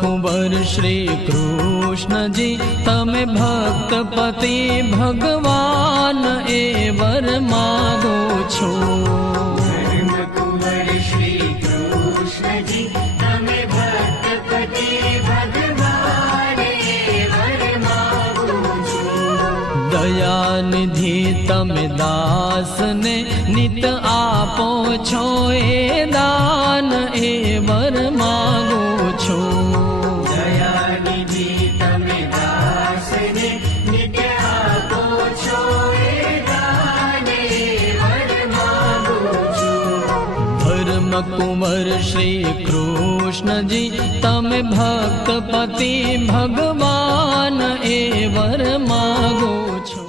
कुंवर श्री कृष्ण जी तमे भक्त पति भगवान ए वर मागो छो। कुंवर श्री कृष्ण जी तमे भक्त पति भगवान ए वर मागो छो। दयानिधि तमे दास ने नित आपो छो ए दान ए वर मागो छो। दयानिधि तमे दास ने नित आपो छो ए दान ए वर मागो छो। धर्म कुंवर श्री कृष्ण जी तमे भक्त पति भगवान ए वर मागो छो।